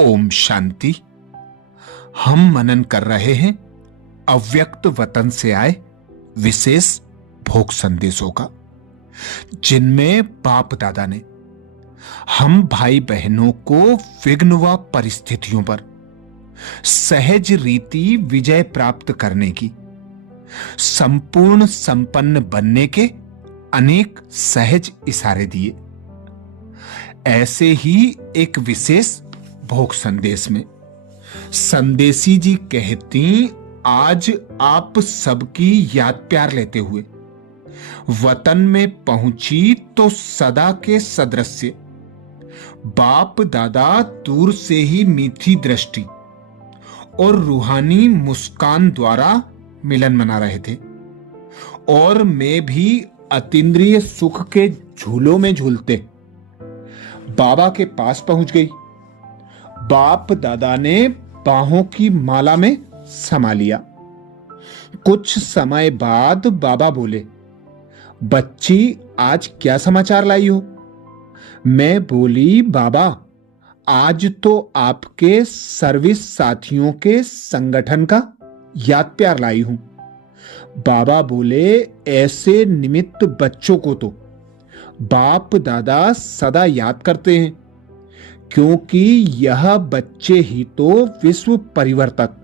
ओम शांति। हम मनन कर रहे हैं अव्यक्त वतन से आए विशेष भोग संदेशों का, जिनमें बाप दादा ने हम भाई बहनों को विघ्न व परिस्थितियों पर सहज रीति विजय प्राप्त करने की, संपूर्ण संपन्न बनने के अनेक सहज इशारे दिए। ऐसे ही एक विशेष भोग संदेश में संदेशी जी कहती, आज आप सबकी याद प्यार लेते हुए वतन में पहुंची तो सदा के सदृश्य बाप दादा दूर से ही मीठी दृष्टि और रूहानी मुस्कान द्वारा मिलन मना रहे थे, और मैं भी अतीन्द्रिय सुख के झूलों में झूलते बाबा के पास पहुंच गई। बाप दादा ने बाहों की माला में समा लिया। कुछ समय बाद बाबा बोले, बच्ची आज क्या समाचार लाई हो? मैं बोली, बाबा आज तो आपके सर्विस साथियों के संगठन का याद प्यार लाई हूं। बाबा बोले, ऐसे निमित्त बच्चों को तो बाप दादा सदा याद करते हैं, क्योंकि यह बच्चे ही तो विश्व परिवर्तक,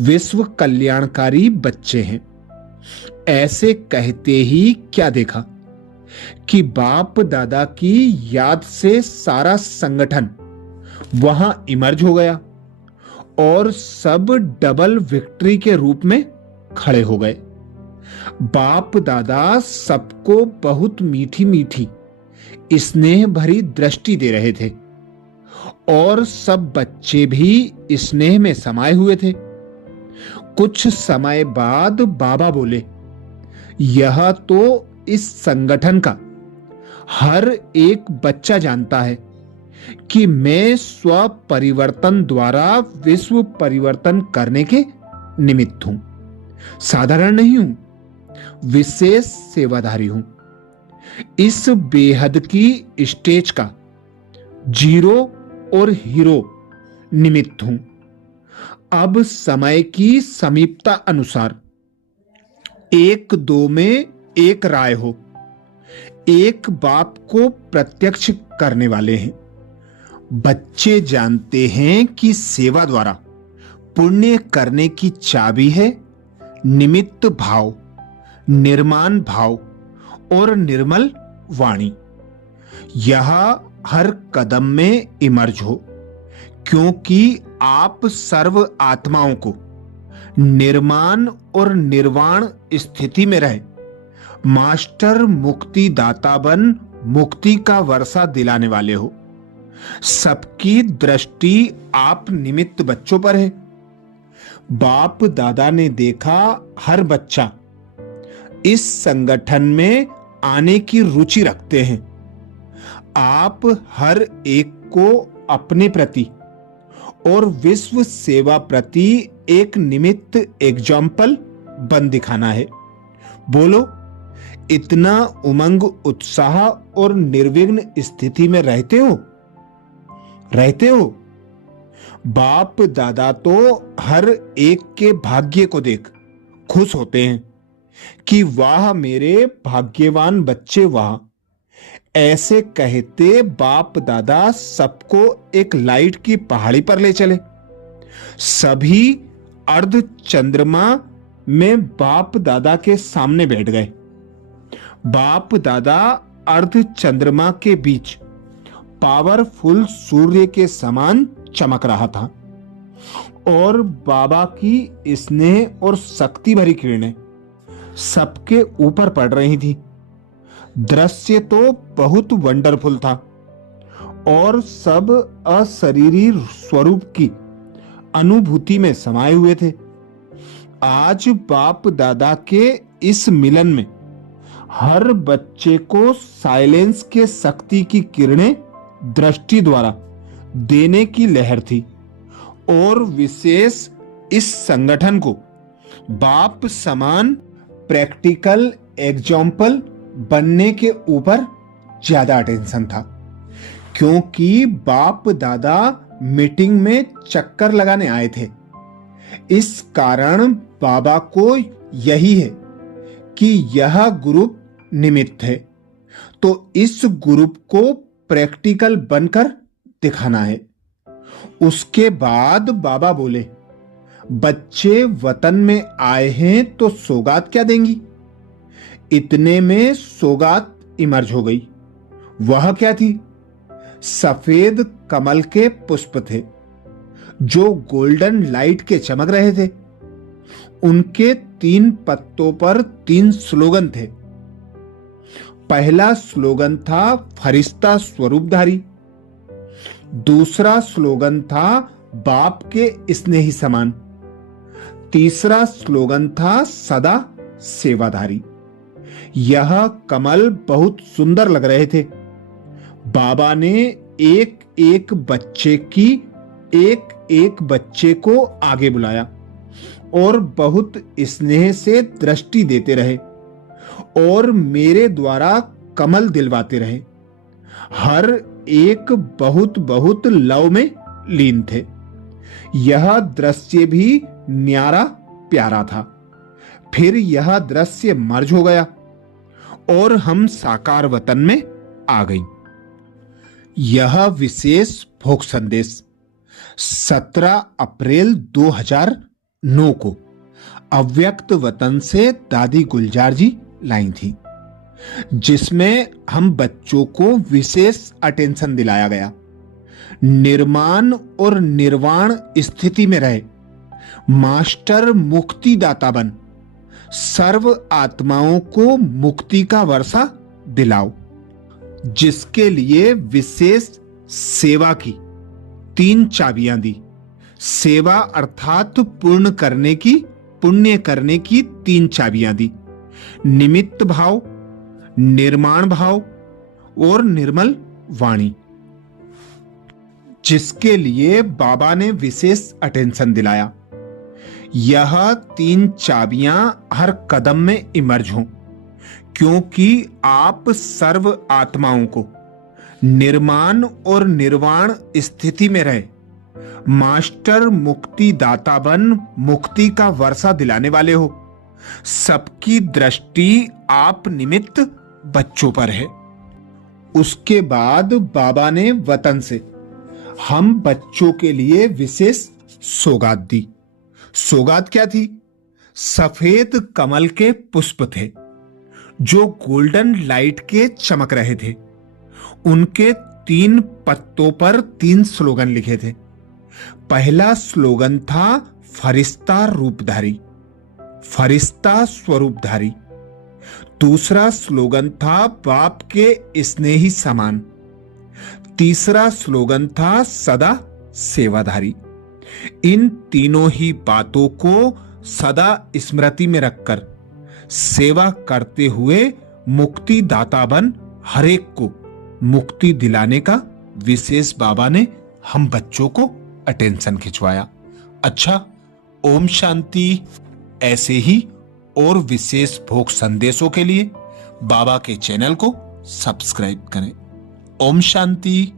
विश्व कल्याणकारी बच्चे हैं। ऐसे कहते ही क्या देखा कि बाप दादा की याद से सारा संगठन वहां इमर्ज हो गया और सब डबल विक्ट्री के रूप में खड़े हो गए। बाप दादा सबको बहुत मीठी मीठी स्नेह भरी दृष्टि दे रहे थे और सब बच्चे भी स्नेह में समाये हुए थे। कुछ समय बाद बाबा बोले, यह तो इस संगठन का हर एक बच्चा जानता है कि मैं स्व परिवर्तन द्वारा विश्व परिवर्तन करने के निमित्त हूं। साधारण नहीं हूं, विशेष सेवाधारी हूं। इस बेहद की स्टेज का जीरो और हीरो निमित्त हूं। अब समय की समीपता अनुसार एक दो में एक राय हो, एक बाप को प्रत्यक्ष करने वाले हैं। बच्चे जानते हैं कि सेवा द्वारा पुण्य करने की चाबी है निमित्त भाव, निर्माण भाव और निर्मल वाणी। यह हर कदम में इमर्ज हो, क्योंकि आप सर्व आत्माओं को निर्माण और निर्वाण स्थिति में रहे मास्टर मुक्ति दाता बन मुक्ति का वर्षा दिलाने वाले हो। सबकी दृष्टि आप निमित्त बच्चों पर है। बाप दादा ने देखा हर बच्चा इस संगठन में आने की रुचि रखते हैं। आप हर एक को अपने प्रति और विश्व सेवा प्रति एक निमित्त एग्जाम्पल बन दिखाना है। बोलो, इतना उमंग उत्साह और निर्विघ्न स्थिति में रहते हो? बाप दादा तो हर एक के भाग्य को देख खुश होते हैं कि वाह मेरे भाग्यवान बच्चे वाह। ऐसे कहते बाप दादा सबको एक लाइट की पहाड़ी पर ले चले। सभी अर्ध चंद्रमा में बाप दादा के सामने बैठ गए। बाप दादा अर्ध चंद्रमा के बीच पावरफुल सूर्य के समान चमक रहा था और बाबा की स्नेह और शक्ति भरी किरणें सबके ऊपर पड़ रही थी। दृश्य तो बहुत वंडरफुल था और सब अशरीरी स्वरूप की अनुभूति में समाये हुए थे। आज बाप दादा के इस मिलन में हर बच्चे को साइलेंस के शक्ति की किरणें दृष्टि द्वारा देने की लहर थी और विशेष इस संगठन को बाप समान प्रैक्टिकल एग्जाम्पल बनने के ऊपर ज्यादा अटेंशन था, क्योंकि बाप दादा मीटिंग में चक्कर लगाने आए थे। इस कारण बाबा को यही है कि यह ग्रुप निमित्त है, तो इस ग्रुप को प्रैक्टिकल बनकर दिखाना है। उसके बाद बाबा बोले, बच्चे वतन में आए हैं तो सौगात क्या देंगी? इतने में सौगात इमर्ज हो गई। वह क्या थी? सफेद कमल के पुष्प थे जो गोल्डन लाइट के चमक रहे थे। उनके 3 पत्तों पर 3 स्लोगन थे। पहला स्लोगन था फरिश्ता स्वरूपधारी, दूसरा स्लोगन था बाप के स्नेही समान, तीसरा स्लोगन था सदा सेवाधारी। यह कमल बहुत सुंदर लग रहे थे। बाबा ने एक एक बच्चे को आगे बुलाया और बहुत स्नेह से दृष्टि देते रहे और मेरे द्वारा कमल दिलवाते रहे। हर एक बहुत बहुत लव में लीन थे। यह दृश्य भी न्यारा प्यारा था। फिर यह दृश्य मर्ज हो गया और हम साकार वतन में आ गई। यह विशेष भोग संदेश 17 अप्रैल 2009 को अव्यक्त वतन से दादी गुलजार जी लाई थी, जिसमें हम बच्चों को विशेष अटेंशन दिलाया गया। निर्माण और निर्वाण स्थिति में रहे, मास्टर मुक्तिदाता बन, सर्व आत्माओं को मुक्ति का वर्षा दिलाओ, जिसके लिए विशेष सेवा की 3 चाबियां दी। सेवा अर्थात पुण्य करने की 3 चाबियां दी। निमित्त भाव, निर्माण भाव और निर्मल वाणी, जिसके लिए बाबा ने विशेष अटेंशन दिलाया। यह 3 चाबियां हर कदम में इमर्ज हों, क्योंकि आप सर्व आत्माओं को निर्माण और निर्वाण स्थिति में रहे, मास्टर मुक्तिदाता बन मुक्ति का वर्षा दिलाने वाले हो। सबकी दृष्टि आप निमित्त बच्चों पर है। उसके बाद बाबा ने वतन से हम बच्चों के लिए विशेष सौगात दी। सौगात क्या थी? सफेद कमल के पुष्प थे जो गोल्डन लाइट के चमक रहे थे। उनके 3 पत्तों पर 3 स्लोगन लिखे थे। पहला स्लोगन था फरिश्ता रूपधारी, फरिश्ता स्वरूपधारी। दूसरा स्लोगन था बाप के स्नेही समान। तीसरा स्लोगन था सदा सेवाधारी। इन तीनों ही बातों को सदा स्मृति में रखकर सेवा करते हुए मुक्तिदाता बन हरेक को मुक्ति दिलाने का विशेष बाबा ने हम बच्चों को अटेंशन खिंचवाया। अच्छा, ओम शांति। ऐसे ही और विशेष भोग संदेशों के लिए बाबा के चैनल को सब्सक्राइब करें। ओम शांति।